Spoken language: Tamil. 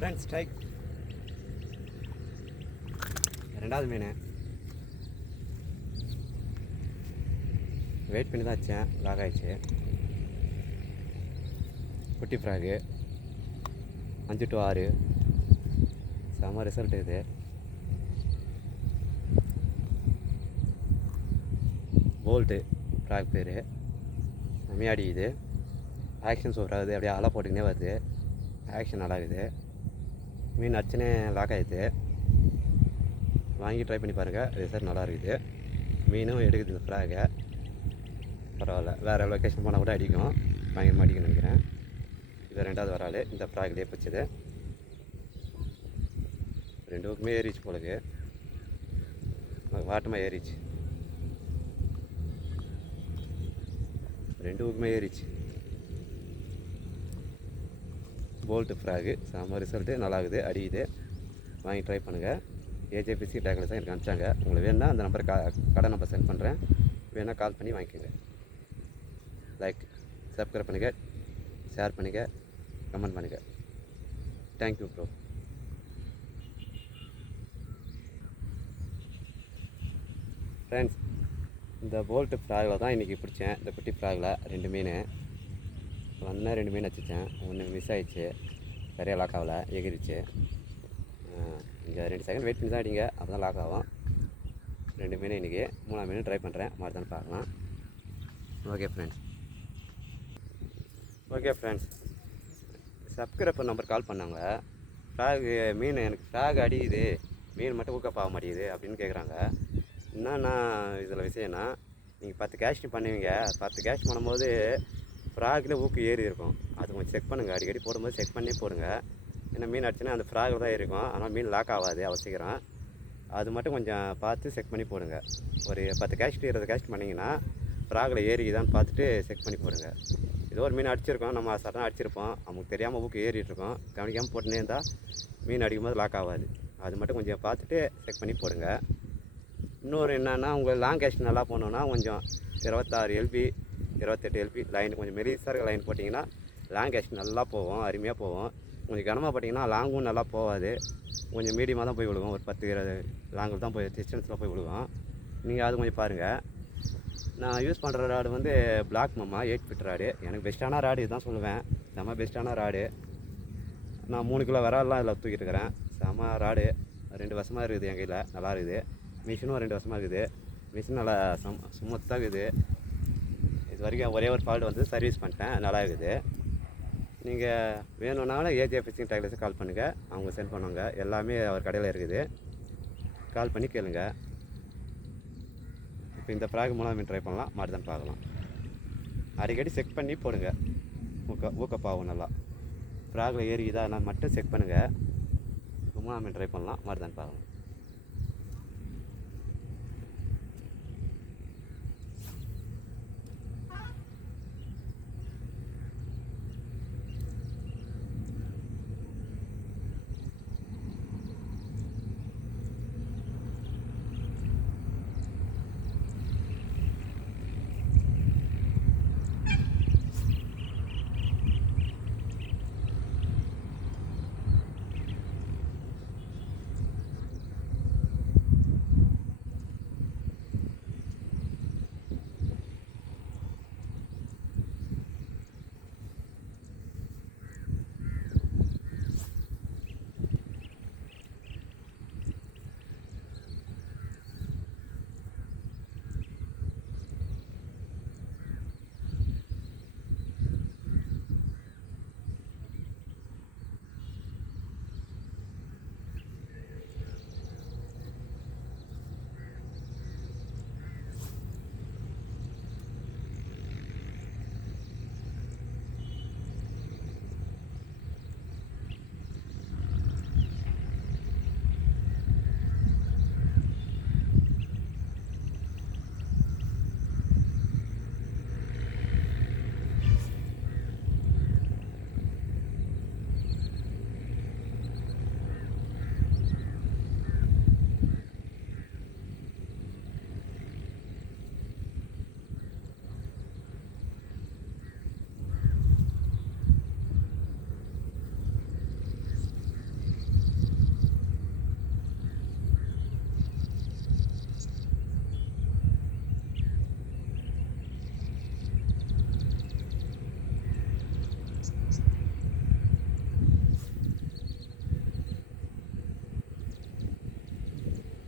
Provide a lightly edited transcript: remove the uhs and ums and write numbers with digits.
ஃப்ரெண்ட்ஸ் ஸ்ட்ரைக் ரெண்டாவது மீன் வெயிட் பண்ணி தான் வச்சேன், லாக் ஆகிடுச்சு. குட்டி ஃப்ராகு 5 to 6 செம்ம ரிசல்ட் இது. போல்ட்டு ஃப்ராக் பேர். செம்மையாடி இது. ஆக்ஷன் சூப்பராகுது, அப்படியே அலை போட்டுக்கினே வருது. ஆக்ஷன் நல்லா இருக்குது. மீன் அடிச்சுனே லாக் ஆகிடுது. வாங்கி ட்ரை பண்ணி பாருங்கள், ரிசல்ட் நல்லா இருக்குது. மீனும் எடுக்குது இந்த ஃப்ராகை. பரவாயில்ல, வேறு லொக்கேஷன் போனால் கூட அடிக்கும். பயங்கரமாக அடிக்கணும்னு நினைக்கிறேன். இது ரெண்டாவது வரால் இந்த ஃப்ராக்லேயே பிடிச்சது. ரெண்டு பக்கமே ஏறிச்சு போலக்கு, வாட்டமாக ஏறிச்சு. ரெண்டு பக்கமே ஏறிச்சு. போல்ட்டு ஃப்ராகு செம்ம ரிசல்ட்டு, நல்லாகுது, அடிக்குது. வாங்கி ட்ரை பண்ணுங்கள். ஏஜேபிசி டேக்கில் தான் எனக்கு அனுப்பிச்சாங்க. உங்களுக்கு வேணுன்னா அந்த நம்பர் கடை நம்பர் சென்ட் பண்ணுறேன். வேணால் கால் பண்ணி வாங்கிக்கோங்க. லைக் சப்ஸ்கிரைப் பண்ணுங்கள், ஷேர் பண்ணுங்கள், கமெண்ட் பண்ணுங்கள். Thank you bro. ஃப்ரெண்ட்ஸ், இந்த போல்ட்டு ஃப்ராகில் தான் இன்றைக்கி பிடிச்சேன். இந்த குட்டி ஃப்ராகில் 2 மீன் வந்தால் 2 மீன் வச்சுச்சேன். ஒன்று மிஸ் ஆகிடுச்சு, சரியாக லாக் ஆகலை, எகிரிச்சு. இங்கே 2 செகண்ட் வெயிட் பண்ணி தான் அடிங்க, அப்போ தான் லாக் ஆகும். 2 மீன் இன்றைக்கி. 3ஆம் மீன் ட்ரை பண்ணுறேன், மாறுதான்னு பார்க்கலாம். Okay friends, subscriber number call பண்ணாங்க. ஃப்ராகு மீன் எனக்கு ஃப்ராக் அடிக்குது, மீன் மட்டும் ஊக்கப் ஆக மாட்டேங்குது அப்படின்னு கேட்குறாங்க. என்னன்னா இதில் விஷயம்னா, நீங்கள் 10 கேஸ்ட் பண்ணுவீங்க. 10 கேஸ்ட் பண்ணும்போது ஃப்ராகில் ஊக்கு ஏறி இருக்கும். அது கொஞ்சம் செக் பண்ணுங்கள். அடிக்கடி போடும்போது செக் பண்ணி போடுங்க. ஏன்னா மீன் அடிச்சுன்னா அந்த ஃப்ராகில் தான் இருக்கும். ஆனால் மீன் லாக் ஆகாது அவசியம். அது மட்டும் கொஞ்சம் பார்த்து செக் பண்ணி போடுங்க. ஒரு 10 கேஸ்ட் 20 கேஸ்ட் பண்ணிங்கன்னா ஃப்ராகில் ஏறிக்குதான்னு பார்த்துட்டு செக் பண்ணி போடுங்க. ஏதோ ஒரு மீன் அடிச்சிருக்கோம், நம்ம சடனாக அடிச்சிருப்போம், நமக்கு தெரியாமல் ஊக்கு ஏறிட்டுருக்கோம். கவனிக்காமல் போட்டுனே இருந்தால் மீன் அடிக்கும்போது லாக் ஆகாது. அது மட்டும் கொஞ்சம் பார்த்துட்டு செக் பண்ணி போடுங்க. இன்னொரு என்னென்னா, உங்கள் லாங் கேஸ்ட் நல்லா போனோன்னா கொஞ்சம் 26 LP 28 LP லைன் கொஞ்சம் மெலிசாக இருக்க லைன் போட்டிங்கன்னா லாங் கேஸ்ட் நல்லா போகும், அருமையாக போகும். கொஞ்சம் கனமாக போட்டிங்கன்னா லாங்கும் நல்லா போகாது, கொஞ்சம் மீடியமாக தான் போய் விழுகும். ஒரு 10-20 லாங்கில் தான் போய் டிஸ்டன்ஸில் போய் விழுகும். நீங்கள் அது கொஞ்சம் பாருங்கள். நான் யூஸ் பண்ணுற ராடு வந்து பிளாக் மம்மா 8 feet ராடு. எனக்கு பெஸ்ட்டான ராடு இதுதான் சொல்லுவேன். செம்ம பெஸ்ட்டான ராடு. நான் 3 கிலோ விரால்லாம் இதில் தூக்கிட்டு இருக்கிறேன். செம்ம ராடு. 2 வருஷமாக இருக்குது என் கையில், நல்லா இருக்குது. மிஷினும் 2 வருஷமாக இருக்குது. மிஷின் நல்லா சுமத்தாக இருக்குது. இது வரைக்கும் ஒரே ஒரு ஃபால்ட் வந்து சர்வீஸ் பண்ணிட்டேன், நல்லா இருக்குது. நீங்கள் வேணும்னாலும் ஏஜே ஃபிஷிங் டேக்லர்ஸுக்கு கால் பண்ணுங்கள், அவங்க சென்ட் பண்ணுவாங்க. எல்லாமே அவர் கடையில் இருக்குது, கால் பண்ணி கேளுங்க. இப்போ இந்த ஃப்ராக் மூலம் மீன் ட்ரை பண்ணலாம், மாட்டுதான் பார்க்கலாம். அடிக்கடி செக் பண்ணி போடுங்க, ஊக்கப்பாகும் நல்லா. ஃப்ராகில் ஏறிக்குதா நான் மட்டும் செக் பண்ணுங்கள். 3ஆம் மீன் ட்ரை பண்ணலாம், மாட்டுதான் பார்க்கலாம்.